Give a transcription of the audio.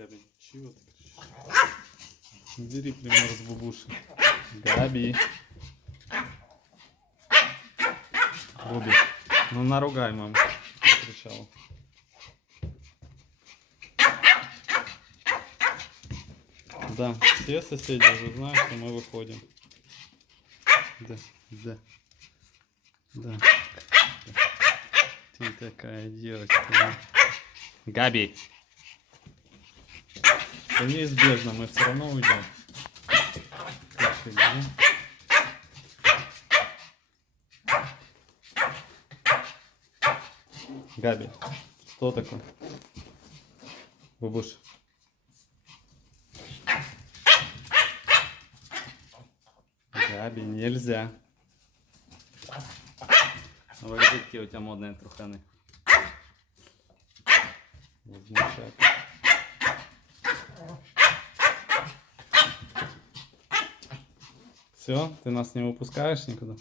Габи, чего ты кричишь? Бери пример с бабуши. Габи. Буби. Ну наругай маму. Кричала. Да, все соседи уже знают, что мы выходим. Да, да. Да. Ты такая девочка. Габи. Это неизбежно, мы все равно уйдем. Габи, что такое? Бабуш. Габи, нельзя. Ну, какие у тебя модные труханы. Возмущает. Все, ты нас не выпускаешь никуда?